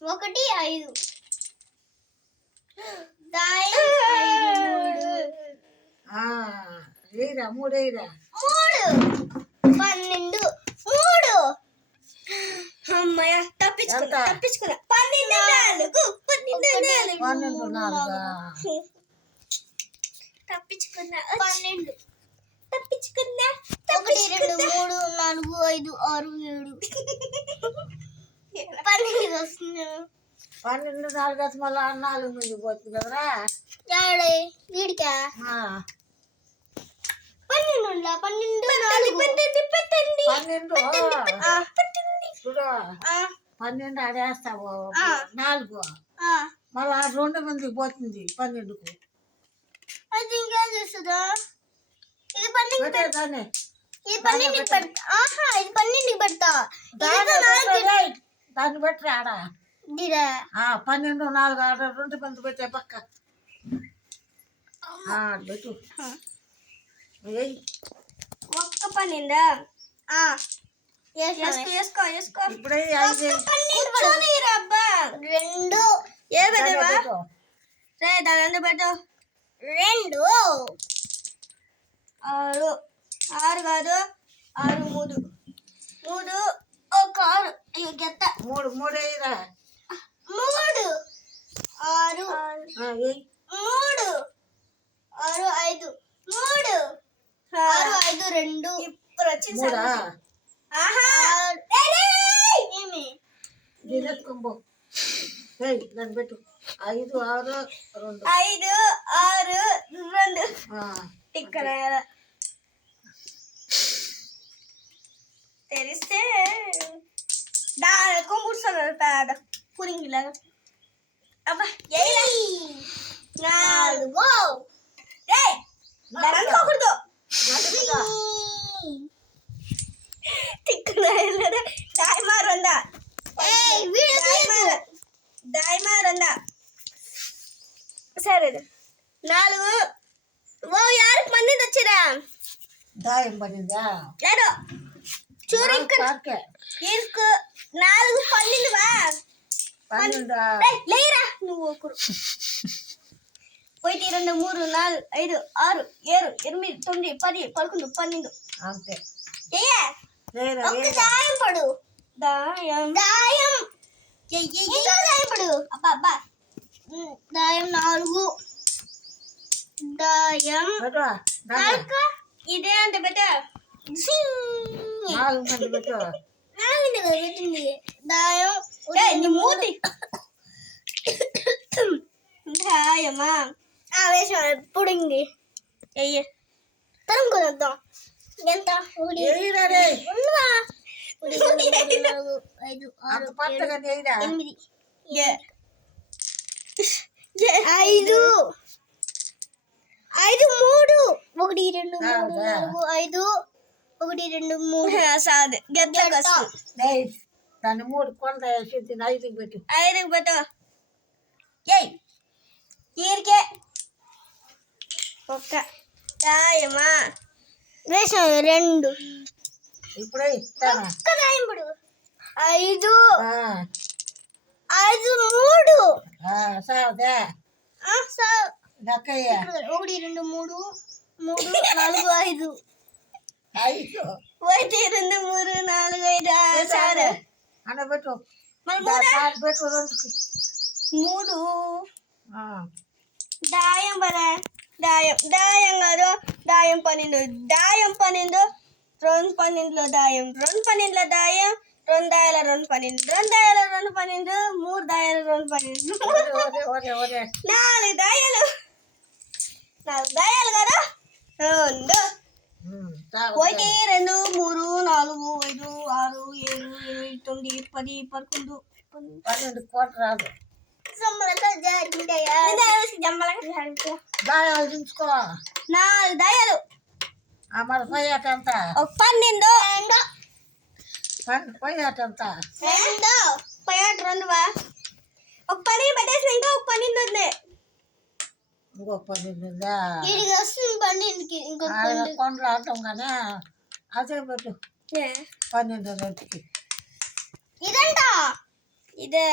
1 5 దాయం 5 3 ఏరా 3 ఏరా 12 3 అమ్మయ్య తప్పించుకున్నా 12 తప్పించుకున్నా 1 2 3 4 5 6 7 12 వస్తుంది 12 4 వచ్చి మళ్ళీ 4 మంది పోతుంది కదరా వీడికా 12 12 ఆడేస్తావు 4 మళ్ళీ 2 మందికి పోతుంది 12కు అది ఇంకేం చేస్తుందా ఇది 12 పెట్టేదాన్ని ఇది 12 పెడతా దాన్ని బట్టి ఆడ 12 4 ఆడ 2 మంది పెట్టే పక్క పెట్టు ఒక్క 12 వేసుకో ఇప్పుడే 2 రే దాని పెట్టు 2 6 కాదు 6 3 ఒక 6 అయ్యో గెత్త 3 అయ్యిరా 3 6 3 6 5 3 6 5 2 ఇప్పుడు వచ్చింది ఏమి దినెత్తుకుంబో దాన్ని పెట్టు 5 6 2 5 6 2 ఇక్కడ తెరిస్తే దానికి కూర్చోగలరు పేద పురింగిలాగా అబ్బా 4 అనుకోకూడదు దాయమారుందా దాయమారుందా సరే 4 యారికి మంది వచ్చిరా దాయం పడిందా లేదు చూడు ఇక్కడ 4 లేరా నువ్వు ఒకరు 1 2 3 4 5 6 7 8 9 10 11 12 అంతే ఒక్క దాయం పడు దాయం ఇంకా దాయం పడు అబ్బా దాయం 4 దాయం 4 ఇదే అంత పెట్ట 4 మంది పెట్టు 4 పెట్టింది దాయం మూతి దాయమా వేసాం ఎప్పుడు ఇంది తరం కొద్దాం ఎంత 5 దాన్ని 3 కొండ 5కి పెట్టు 5కి పెట్టు ఈరికే ఒక్క దాయమా వేసాం 2 ఇప్పుడే ఒక్క దాయం పడు 5 3 సావదే 1 2 3 4 5 1 2 3 4 5 సరే అన్న పెట్టు పెట్టు 2కి 3 దాయం పడే దాయం కాదు దాయం 12 2 12లో దాయం 2 12లో దాయం 2 దాయాల 2 12 2 దాయాల 2 12 3 దాయాల 2 12 4 దాయాలు కదా 2 1 2 3 4 5 6 7 8 9 10 11 కోట రాదు దాయాలు దించుకో 4 దాయాలు మరి పోయాట ఎంత 12 పోయాట ఎంత 2 ఒక 10 పెట్టేసిన ఇంకా ఒక 12 ఉంది ఇంకొక 12 ఉందా కొండలు ఆడటం కానీ అదే పెట్టు 12 2కి ఇదంట ఇదే